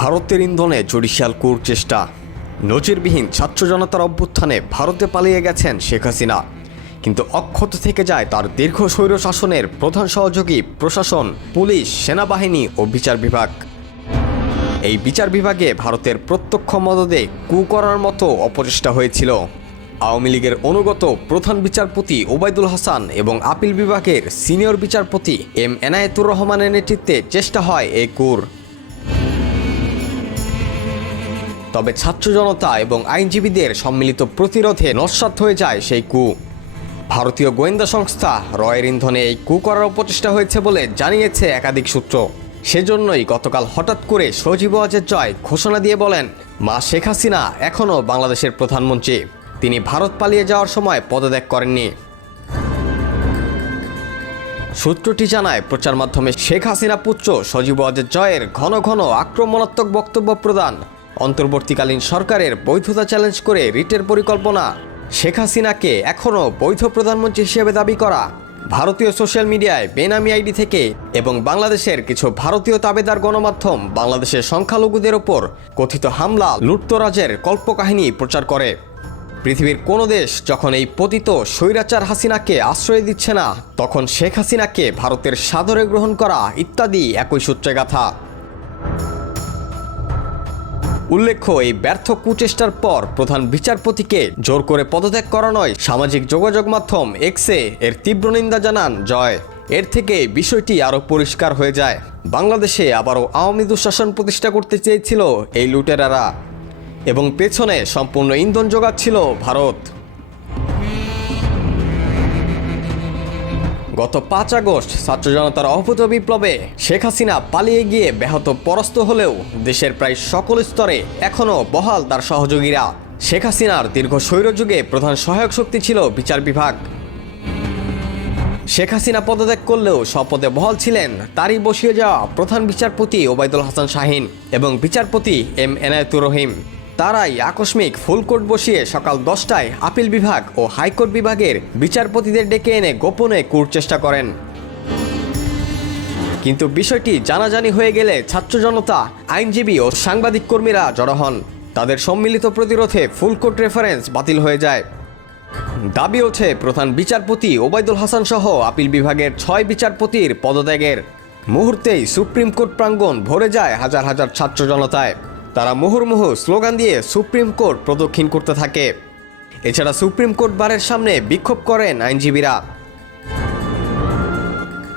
ভারতের ইন্ধনে জুডিশিয়াল কুর চেষ্টা নজিরবিহীন ছাত্র জনতার অভ্যুত্থানে ভারতে পালিয়ে গেছেন শেখ হাসিনা। কিন্তু অক্ষত থেকে যায় তার দীর্ঘ স্বৈর শাসনের প্রধান সহযোগী প্রশাসন, পুলিশ, সেনাবাহিনী ও বিচার বিভাগ। এই বিচার বিভাগে ভারতের প্রত্যক্ষ মদদে কু করার মতো অপচেষ্টা হয়েছিল। আওয়ামী লীগের অনুগত প্রধান বিচারপতি ওবায়দুল হাসান এবং আপিল বিভাগের সিনিয়র বিচারপতি এম এনায়েতুর রহমানের নেতৃত্বে চেষ্টা হয় এই কুর। তবে ছাত্র জনতা এবং আইনজীবীদের সম্মিলিত প্রতিরোধে নস্বাত হয়ে যায় সেই কু। ভারতীয় গোয়েন্দা সংস্থা রয়ের ইন্ধনে এই কু করার প্রচেষ্টা হয়েছে বলে জানিয়েছে একাধিক সূত্র। সেজন্যই গতকাল হঠাৎ করে সজীব ওয়াজেদ জয় ঘোষণা দিয়ে বলেন, মা শেখ হাসিনা এখনও বাংলাদেশের প্রধানমন্ত্রী। তিনি ভারত পালিয়ে যাওয়ার সময় পদত্যাগ করেননি। সূত্রটি জানায়, প্রচার মাধ্যমে শেখ হাসিনা পুত্র সজীব ওয়াজেদ জয়ের ঘন ঘন আক্রমণাত্মক বক্তব্য প্রদান অন্তর্বর্তীকালীন সরকারের বৈধতা চ্যালেঞ্জ করে রিটের পরিকল্পনা। শেখ হাসিনাকে এখনও বৈধ প্রধানমন্ত্রী হিসেবে দাবি করা। ভারতীয় সোশ্যাল মিডিয়ায় বেনামি আইডি থেকে এবং বাংলাদেশের কিছু ভারতীয় তাবেদার গণমাধ্যম বাংলাদেশের সংখ্যালঘুদের ওপর কথিত হামলা, লুটতরাজের কল্পকাহিনী প্রচার করে। পৃথিবীর কোনো দেশ যখন এই পতিত স্বৈরাচার হাসিনাকে আশ্রয় দিচ্ছে না, তখন শেখ হাসিনাকে ভারতের সাদরে গ্রহণ করা ইত্যাদি একই সূত্রে গাথা উল্লেখ্য, এই ব্যর্থ কুচেষ্টার পর প্রধান বিচারপতিকে জোর করে পদত্যাগ করানোয় সামাজিক যোগাযোগ মাধ্যম এক্সে এর তীব্র নিন্দা জানান জয়। এর থেকে বিষয়টি আরও পরিষ্কার হয়ে যায়। বাংলাদেশে আবারও আওয়ামী দুঃশাসন প্রতিষ্ঠা করতে চেয়েছিল এই লুটেরারা এবং পেছনে সম্পূর্ণ ইন্ধন যোগাচ্ছিল ভারত। গত পাঁচ আগস্ট ছাত্র জনতার অভূত বিপ্লবে শেখ হাসিনা পালিয়ে গিয়ে ব্যাহত পরাস্ত হলেও দেশের প্রায় সকল স্তরে এখনও বহাল তার সহযোগীরা। শেখ হাসিনার দীর্ঘ স্বৈরযুগে প্রধান সহায়ক শক্তি ছিল বিচার বিভাগ। শেখ হাসিনা পদত্যাগ করলেও শপথে বহাল ছিলেন তারই বসিয়ে যাওয়া প্রধান বিচারপতি ওবায়দুল হাসান শাহিন এবং বিচারপতি এম এনায়েতুর রহিম। তারাই আকস্মিক ফুলকোর্ট বসিয়ে সকাল দশটায় আপিল বিভাগ ও হাইকোর্ট বিভাগের বিচারপতিদের ডেকে এনে গোপনে কুর চেষ্টা করেন। কিন্তু বিষয়টি জানাজানি হয়ে গেলে ছাত্র জনতা, আইনজীবী ও সাংবাদিক কর্মীরা জড়ো হন। তাদের সম্মিলিত প্রতিরোধে ফুলকোর্ট রেফারেন্স বাতিল হয়ে যায়। দাবি ওঠে প্রধান বিচারপতি ওবায়দুল হাসান সহ আপিল বিভাগের ছয় বিচারপতির পদত্যাগের। মুহূর্তেই সুপ্রিম কোর্ট প্রাঙ্গণ ভরে যায় হাজার হাজার ছাত্র জনতায়। তারা মুহুর্মুহু স্লোগান দিয়ে সুপ্রিম কোর্ট প্রদক্ষিণ করতে থাকে। এছাড়া সুপ্রিম কোর্ট বারের সামনে বিক্ষোভ করেন আইনজীবীরা।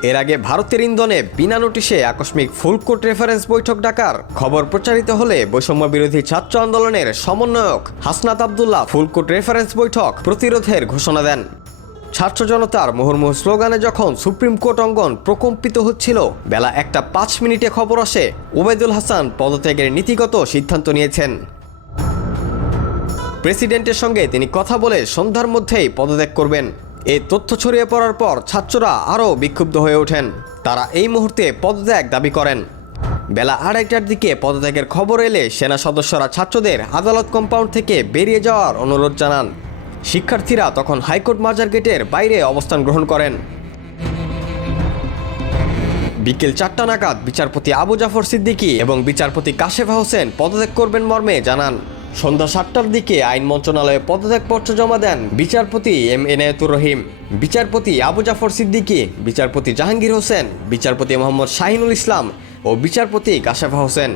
এর আগে ভারতের ইন্ধনে বিনা নোটিশে আকস্মিক ফুল কোর্ট রেফারেন্স বৈঠক ডাকার খবর প্রচারিত হলে বৈষম্য বিরোধী ছাত্র আন্দোলনের সমন্বয়ক Hasnat Abdullah full court reference বৈঠক প্রতিরোধের ঘোষণা দেন। ছাত্র জনতার মুহুর্মুহু স্লোগানে যখন সুপ্রিম কোর্ট অঙ্গন প্রকম্পিত হচ্ছিল, বেলা একটা পাঁচ মিনিটে খবর আসে, ওবায়দুল হাসান পদত্যাগের নীতিগত সিদ্ধান্ত নিয়েছেন। প্রেসিডেন্টের সঙ্গে তিনি কথা বলে সন্ধ্যার মধ্যেই পদত্যাগ করবেন। এই তথ্য ছড়িয়ে পড়ার পর ছাত্ররা আরও বিক্ষুব্ধ হয়ে ওঠেন। তারা এই মুহূর্তে পদত্যাগ দাবি করেন। বেলা আড়াইটার দিকে পদত্যাগের খবর এলে সেনা সদস্যরা ছাত্রদের আদালত কম্পাউন্ড থেকে বেরিয়ে যাওয়ার অনুরোধ জানান। শিক্ষার্থীরা তখন হাইকোর্ট মাজার গেটের বাইরে অবস্থান গ্রহণ করেন। বিকেল চারটা নাগাদ বিচারপতি আবু জাফর সিদ্দিকী এবং বিচারপতি কাশেফা হোসেন পদত্যাগ করবেন মর্মে জানান। সন্ধ্যা সাতটার দিকে আইন মন্ত্রণালয়ে পদত্যাগপত্র জমা দেন বিচারপতি এম এনায়েতুর রহিম। বিচারপতি আবু জাফর সিদ্দিকী, বিচারপতি জাহাঙ্গীর হোসেন, বিচারপতি মোহাম্মদ শাহিনুল ইসলাম ও বিচারপতি কাশেফা হোসেন।